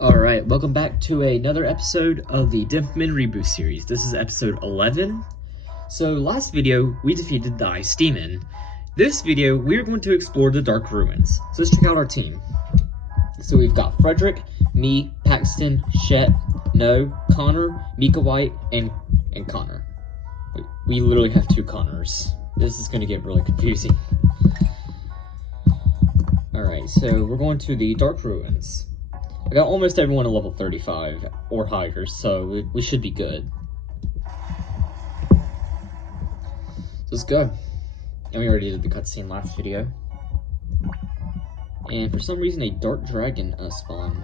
Alright, welcome back to another episode of the Denpa reboot series. This is episode 11. So last video, we defeated the Ice Demon. This video, we're going to explore the Dark Ruins. So let's check out our team. So we've got Frederick, me, Paxton, Shet, No, Connor, Mika White, and Connor. We literally have two Connors. This is going to get really confusing. Alright, so we're going to the Dark Ruins. I got almost everyone at level 35 or higher, so we should be good. So let's go. And we already did the cutscene last video. And for some reason, a dark dragon spawned.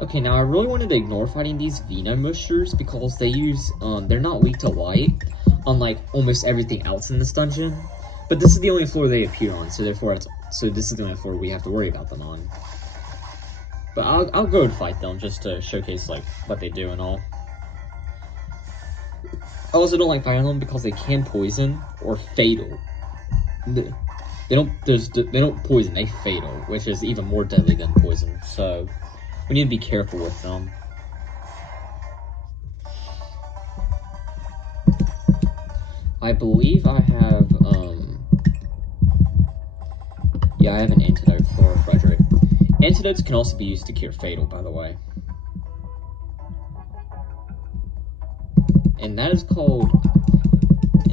Okay, now I really wanted to ignore fighting these Venomushers because they use, they're not weak to light, unlike almost everything else in this dungeon. But this is the only floor they appear on, so therefore, so this is the only floor we have to worry about them on. But I'll go and fight them just to showcase like what they do and all. I also don't like fighting them because they can poison or fatal. They don't poison, they fatal, which is even more deadly than poison. So we need to be careful with them. I believe I have yeah, I have an antidote for Frederick. Antidotes can also be used to cure fatal, by the way. And that is called,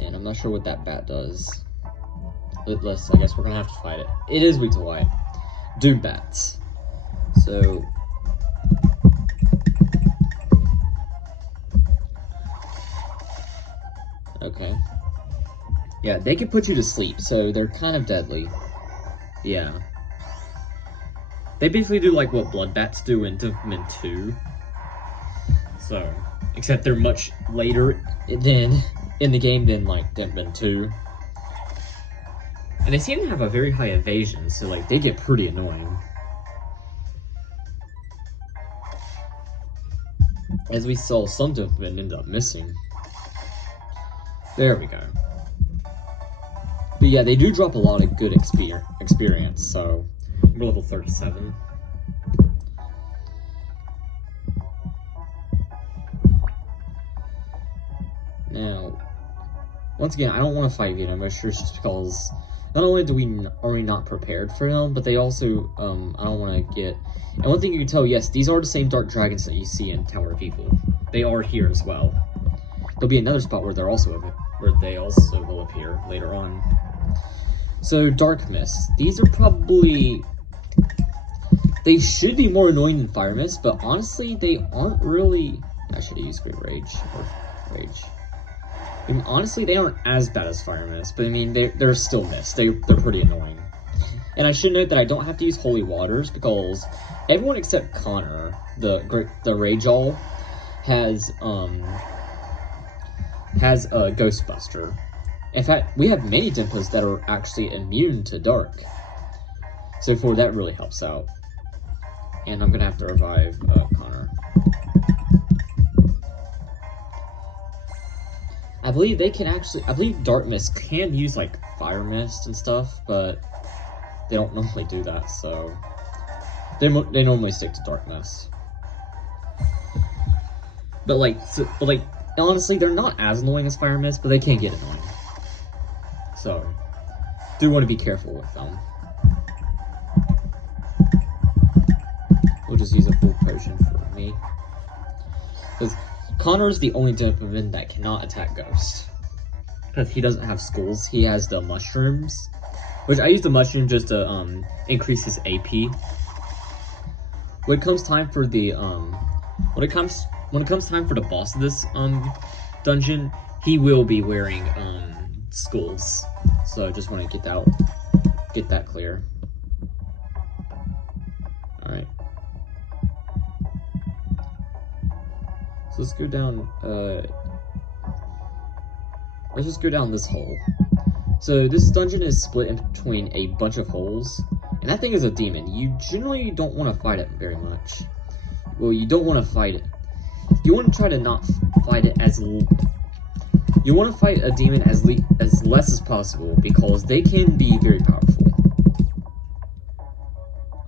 and I'm not sure what that bat does. I guess we're gonna have to fight it. It is weak to light. Doom bats. So okay. Yeah, they can put you to sleep, so they're kind of deadly. Yeah. They basically do like what blood bats do in Denpa 2. So, except they're much later in the game than like Denpa 2. And they seem to have a very high evasion, so like they get pretty annoying. As we saw, some Denpa end up missing. There we go. But yeah, they do drop a lot of good experience, so we're level 37. Now, once again, I don't want to fight Venomushers just because not only are we not prepared for them, but they also, I don't want to get... And one thing you can tell, yes, these are the same dark dragons that you see in Tower of Evil. They are here as well. There'll be another spot where they also will appear later on. So, Dark Mist. These are probably... They should be more annoying than Fire Mist, but honestly, they aren't really... I should have used Great Rage, or Rage. I mean, honestly, they aren't as bad as Fire Mist, but I mean, they're still Mist. They're pretty annoying. And I should note that I don't have to use Holy Waters, because everyone except Connor, the Rage All, has a Ghostbuster. In fact, we have many Denpas that are actually immune to Dark. So therefore, that really helps out. And I'm gonna have to revive Connor. I believe they can actually, I believe Dark Mist can use like Fire Mist and stuff, but they don't normally do that, so they normally stick to Dark Mist. But honestly, they're not as annoying as Fire Mist, but they can get annoying. So, do want to be careful with them. We'll just use a full potion for me. Because Connor is the only Denpa that cannot attack Ghost. Because he doesn't have skulls, he has the mushrooms. Which I use the mushroom just to increase his AP. When it comes time for the when it comes time for the boss of this dungeon, he will be wearing skulls. So I just want to get that clear. Alright. So let's go down let's just go down this hole. So this dungeon is split in between a bunch of holes, and that thing is a demon. You generally don't want to fight it very much. Well, you don't want to fight it. You want to try to not fight it as... You want to fight a demon as less as possible, because they can be very powerful.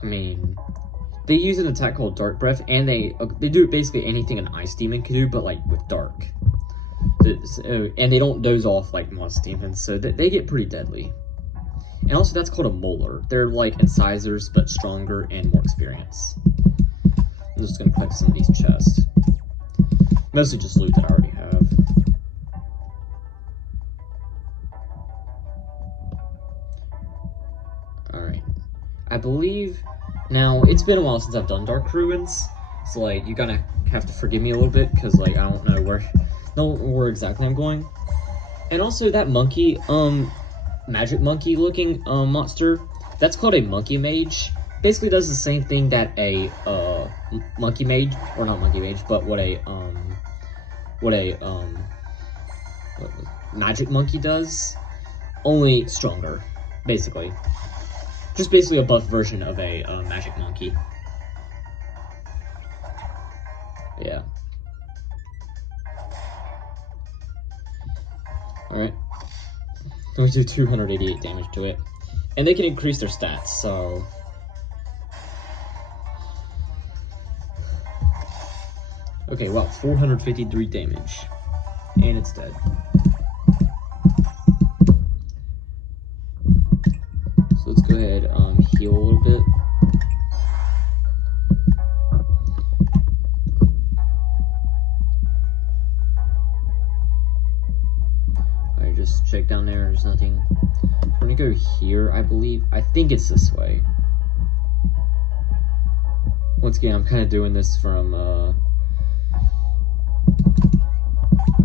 I mean, they use an attack called Dark Breath, and they do basically anything an Ice Demon can do, but like with Dark. And they don't doze off like most demons, so they get pretty deadly. And also, that's called a Molar. They're like incisors, but stronger and more experience. I'm just gonna collect some of these chests. Mostly just loot that I already have. Alright. I believe... Now, it's been a while since I've done Dark Ruins, so like, you gotta have to forgive me a little bit, because like, I don't know where exactly I'm going. And also, that monkey, magic monkey looking monster, that's called a monkey mage. Basically does the same thing that a monkey mage, or not monkey mage, but what magic monkey does, only stronger, basically. Just basically a buff version of a magic monkey. Yeah. Alright. I'm gonna do 288 damage to it. And they can increase their stats, so... Okay, well, 453 damage. And it's dead. So let's go ahead, heal a little bit. Alright, just check down there, there's nothing. I'm gonna go here, I believe. I think it's this way. Once again, I'm kind of doing this from, I'm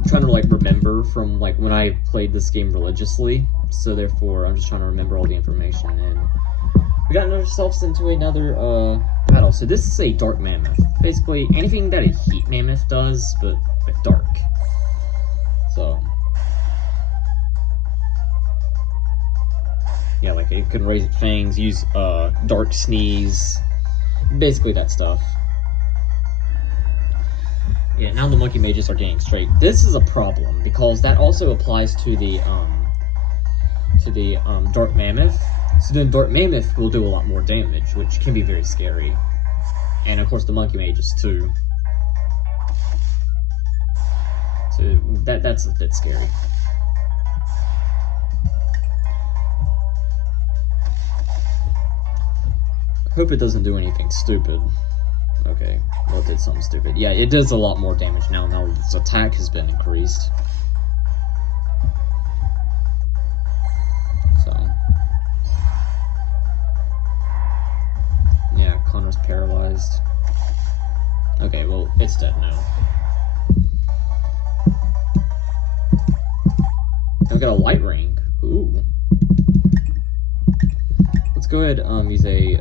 trying to, like, remember from, like, when I played this game religiously. So, therefore, I'm just trying to remember all the information. And we got ourselves into another, battle. So, this is a Dark Mammoth. Basically, anything that a Heat Mammoth does, but with Dark. So... yeah, like, it can raise its fangs, use, Dark Sneeze. Basically that stuff. Yeah, now the monkey mages are getting straight. This is a problem, because that also applies to the Dark Mammoth. So then Dark Mammoth will do a lot more damage, which can be very scary. And of course the monkey mages too. So that's a bit scary. Hope it doesn't do anything stupid. Okay, well, it did something stupid. Yeah, it does a lot more damage now its attack has been increased. So... yeah, Connor's paralyzed. Okay, well, it's dead now. I've got a light ring. Ooh. Let's go ahead, use a,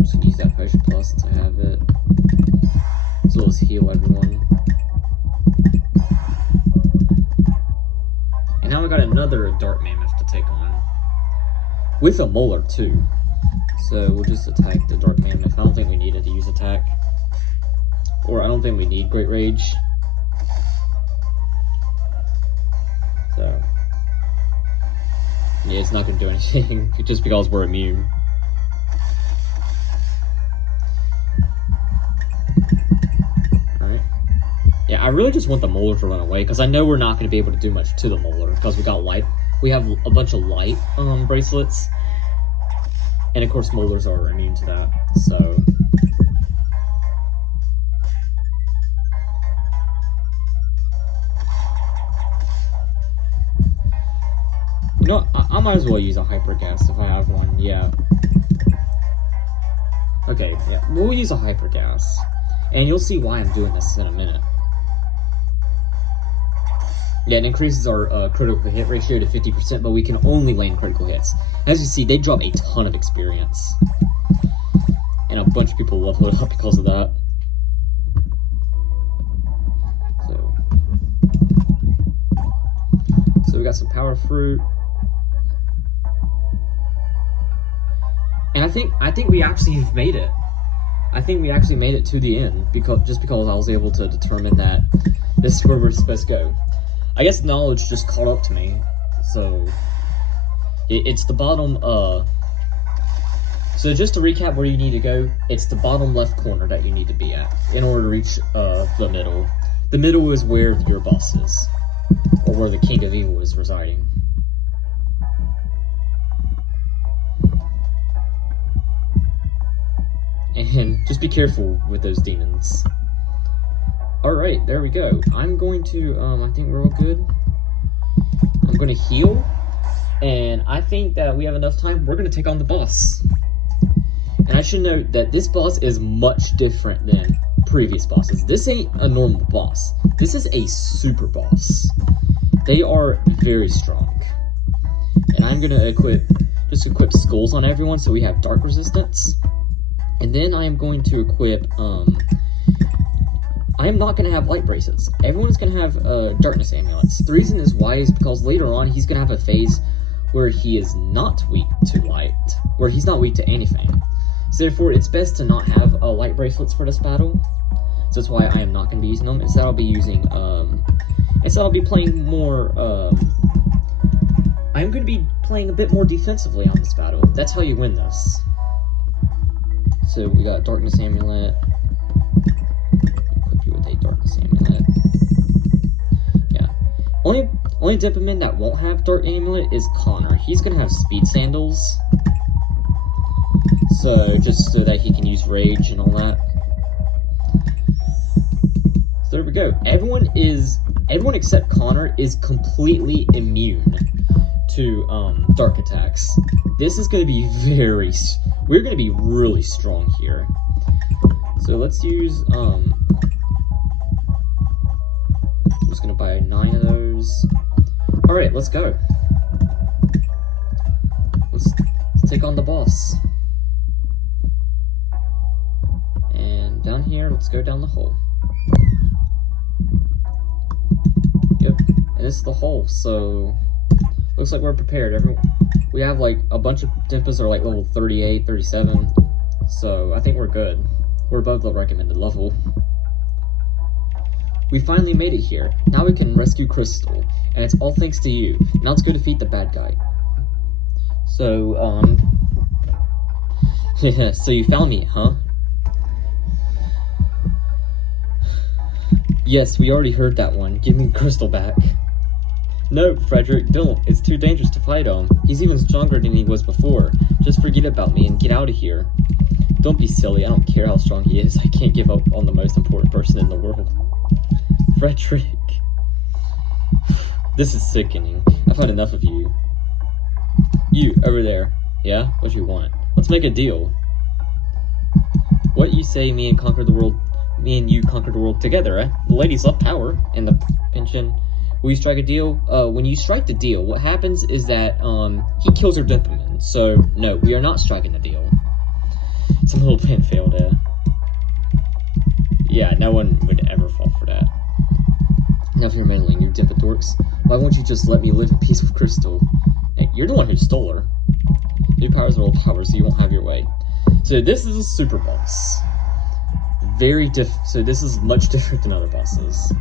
just gonna use that potion plus since I have it. As well as heal everyone. And now I got another Dark Mammoth to take on. With a Molar too. So we'll just attack the Dark Mammoth. I don't think we needed to use attack. Or I don't think we need Great Rage. So... yeah, it's not gonna do anything, just because we're immune. Alright. Yeah, I really just want the Molar to run away, because I know we're not gonna be able to do much to the Molar, because we have a bunch of light, bracelets. And of course Molars are immune to that, so... you know, I might as well use a Hyper Gas if I have one, yeah. Okay, yeah, we'll use a Hyper Gas. And you'll see why I'm doing this in a minute. Yeah, it increases our critical hit ratio to 50%, but we can only land critical hits. As you see, they drop a ton of experience. And a bunch of people level it up because of that. So we got some Power Fruit. And I think we actually have made it. I think we actually made it to the end because I was able to determine that this is where we're supposed to go. I guess knowledge just caught up to me, so it's the bottom So just to recap where you need to go, it's the bottom left corner that you need to be at in order to reach the middle. The middle is where your boss is, or where the King of Evil is residing. And just be careful with those demons. Alright, there we go. I'm going to, I think we're all good. I'm going to heal, and I think that we have enough time. We're going to take on the boss. And I should note that this boss is much different than previous bosses. This ain't a normal boss. This is a super boss. They are very strong. And I'm going to equip skulls on everyone so we have dark resistance. And then I am going to equip, I am not going to have light bracelets. Everyone's going to have darkness amulets. The reason is why is because later on he's going to have a phase where he is not weak to light, where he's not weak to anything. So therefore, it's best to not have light bracelets for this battle. So that's why I am not going to be using them. Instead, I'll be using, instead I'll be playing more, I'm going to be playing a bit more defensively on this battle. That's how you win this. So we got Darkness Amulet. Equip you with a Darkness Amulet. Yeah. Only Denpa that won't have Dark Amulet is Connor. He's going to have Speed Sandals. So, just so that he can use Rage and all that. So there we go. Everyone except Connor is completely immune to dark attacks. This is going to be we're going to be really strong here. So let's use, I'm just going to buy 9 of those. Alright, let's go. Let's take on the boss. And down here, let's go down the hole. Yep, and this is the hole, so looks like we're prepared. We have like a bunch of Denpas are like level 38, 37, so I think we're good. We're above the recommended level. We finally made it here. Now we can rescue Crystal, and it's all thanks to you. Now let's go defeat the bad guy. So, yeah, so you found me, huh? Yes, we already heard that one. Give me Crystal back. No, Frederick, don't. It's too dangerous to fight him. He's even stronger than he was before. Just forget about me and get out of here. Don't be silly. I don't care how strong he is. I can't give up on the most important person in the world. Frederick. This is sickening. I've had enough of you. You, over there. Yeah? What do you want? Let's make a deal. What you say, me and you conquer the world together, eh? The ladies love power and the pension. Will you strike a deal? When you strike the deal, what happens is that, he kills her Denpa. So, no, we are not striking the deal. Some little pin failed there. Yeah, no one would ever fall for that. Now if you're meddling, you Denpa dorks, why won't you just let me live in peace with Crystal? Hey, you're the one who stole her. New powers are old powers, so you won't have your way. So this is a super boss. So this is much different than other bosses.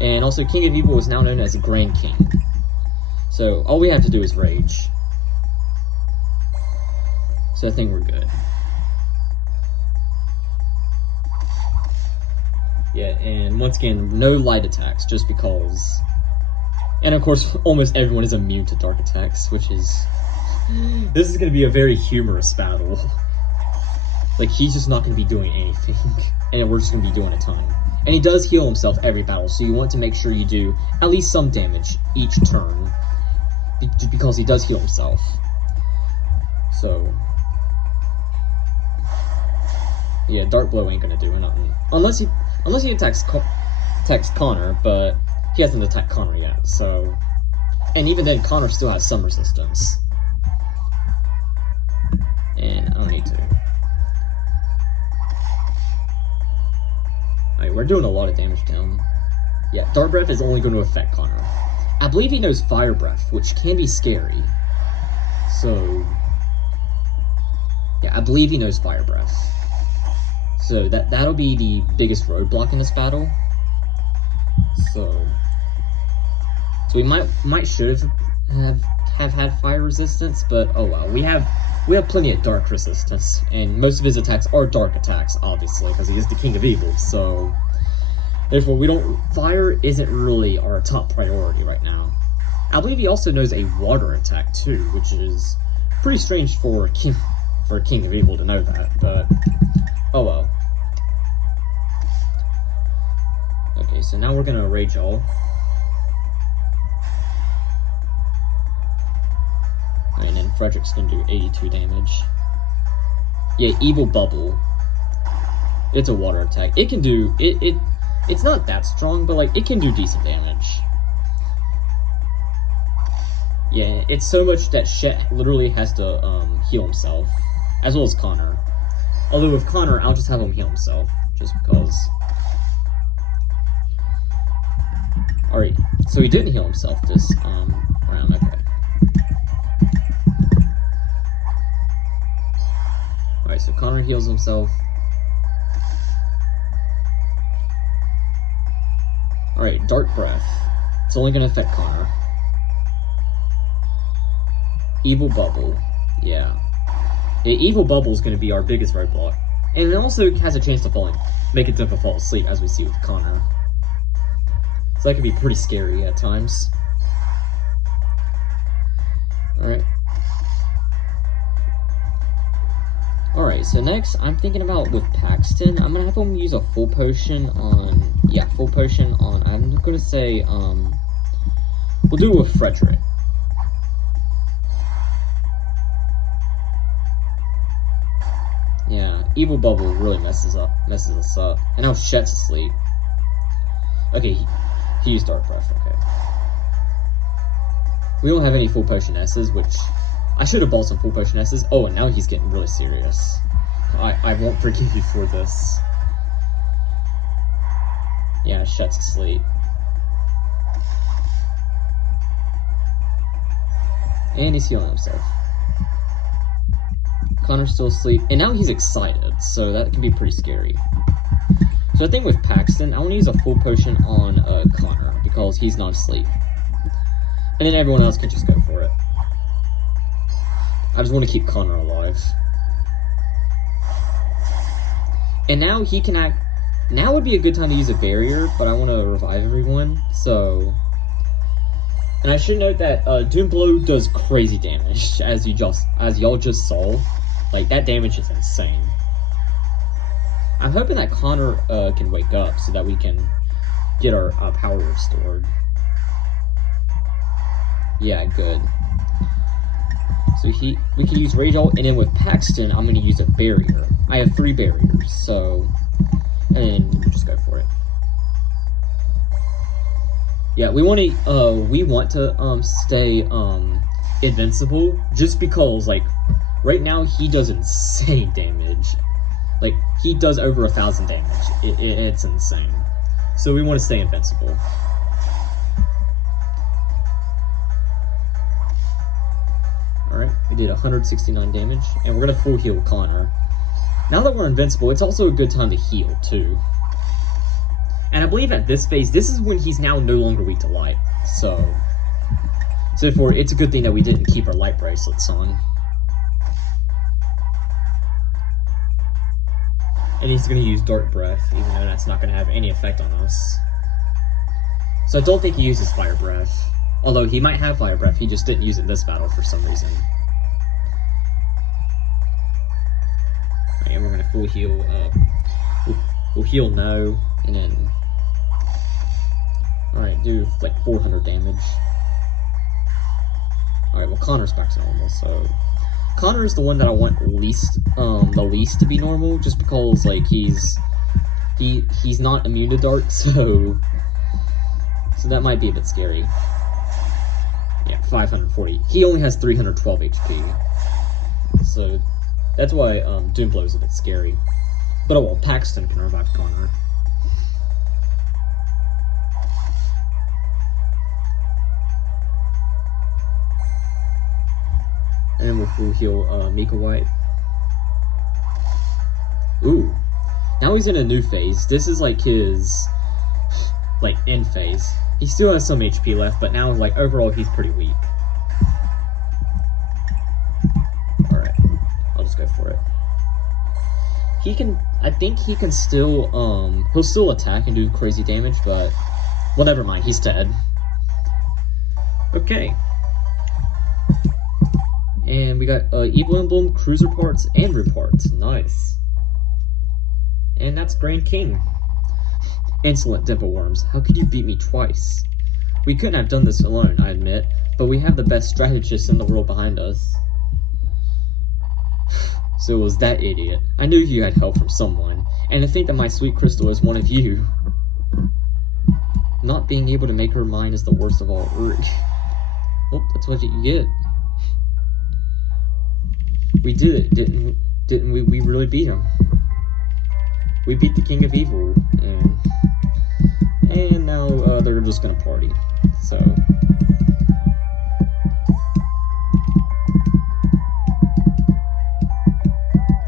And also, King of Evil is now known as the Grand King. So, all we have to do is Rage. So I think we're good. Yeah, and once again, no light attacks, just because. And of course, almost everyone is immune to dark attacks, which is... This is going to be a very humorous battle. Like, he's just not going to be doing anything. And we're just going to be doing a ton. And he does heal himself every battle, so you want to make sure you do at least some damage each turn. Because he does heal himself. So... Yeah, Dark Blow ain't going to do nothing. Unless he attacks Connor, but he hasn't attacked Connor yet, so... And even then, Connor still has some resistance. And I don't need to. Alright, we're doing a lot of damage to him. Yeah, Dark Breath is only going to affect Connor. I believe he knows Fire Breath, which can be scary. So... Yeah, I believe he knows Fire Breath. So that'll be the biggest roadblock in this battle. So we might should have had fire resistance, but oh well. We have we have plenty of dark resistance, and most of his attacks are dark attacks, obviously, because he is the King of Evil, so therefore fire isn't really our top priority right now. I believe he also knows a water attack too, which is pretty strange for a King of Evil to know that, but oh well. Okay, so now we're gonna Rage All. And then Frederick's gonna do 82 damage. Yeah, Evil Bubble. It's a water attack. It can do it's not that strong, but like it can do decent damage. Yeah, it's so much that Shet literally has to heal himself, as well as Connor. Although with Connor, I'll just have him heal himself, just because. Alright, so he didn't heal himself this round, okay. Alright, so Connor heals himself. Alright, Dark Breath. It's only gonna affect Connor. Evil Bubble. Yeah. Evil Bubble is going to be our biggest roadblock. And it also has a chance to make a Denpa fall asleep, as we see with Connor. So that could be pretty scary at times. Alright. Alright, so next, I'm thinking about with Paxton, I'm going to have him use a full potion on... Yeah, full potion on... I'm going to say, we'll do it with Frederick. Yeah, Evil Bubble really messes us up. And now Shet's asleep. Okay, he used Dark Breath, okay. We don't have any full potion S's, which I should have bought some full potion S's. Oh, and now he's getting really serious. I won't forgive you for this. Yeah, Shet's asleep. And he's healing himself. Connor's still asleep, and now he's excited, so that can be pretty scary. So I think with Paxton, I want to use a full potion on Connor, because he's not asleep. And then everyone else can just go for it. I just want to keep Connor alive. And now he can act... Now would be a good time to use a barrier, but I want to revive everyone, so... And I should note that Doom Blow does crazy damage, as y'all just saw. Like, that damage is insane. I'm hoping that Connor can wake up so that we can get our power restored. Yeah, good. So we can use Rage Ult, and then with Paxton, I'm going to use a barrier. I have 3 barriers, so... And just go for it. Yeah, we want to stay invincible, just because, like, right now he does insane damage. Like, he does over 1,000 damage. It's insane. So we want to stay invincible. Alright, we did 169 damage, and we're going to full heal Connor. Now that we're invincible, it's also a good time to heal, too. And I believe at this phase, this is when he's now no longer weak to light. So therefore, it's a good thing that we didn't keep our light bracelets on. And he's going to use Dark Breath, even though that's not going to have any effect on us. So I don't think he uses Fire Breath. Although he might have Fire Breath, he just didn't use it in this battle for some reason. Alright, and we're going to full heal, we'll heal no, and then... Alright, do like 400 damage. Alright, well Connor's back to normal, so... Connor is the one that I want the least to be normal, just because, like, he's not immune to dark, so that might be a bit scary. Yeah, 540. He only has 312 HP. So, that's why Doom Blow is a bit scary. But oh well, Paxton can revive Connor. And then we'll full heal Mika White. Ooh. Now he's in a new phase. This is like his, like, end phase. He still has some HP left, but now, like, overall, he's pretty weak. Alright. I think he can still, he'll still attack and do crazy damage, but, well, never mind, he's dead. Okay. And we got, Evil Emblem, Cruiser Parts, and Root Parts. Nice. And that's Grand King. Insolent Denpa Worms, how could you beat me twice? We couldn't have done this alone, I admit, but we have the best strategists in the world behind us. So it was that idiot. I knew you had help from someone, and to think that my sweet Crystal is one of you. Not being able to make her mine is the worst of all. Oh, that's what you get. We did it, didn't we? We really beat him. We beat the King of Evil, and now they're just gonna party. So.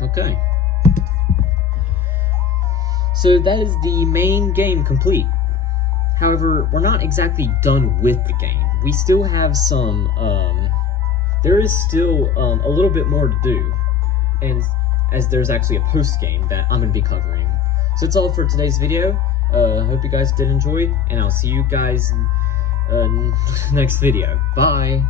Okay. So that is the main game complete. However, we're not exactly done with the game. We still have some, there is still a little bit more to do. And as there's actually a post-game that I'm going to be covering. So that's all for today's video. I hope you guys did enjoy, and I'll see you guys in next video. Bye!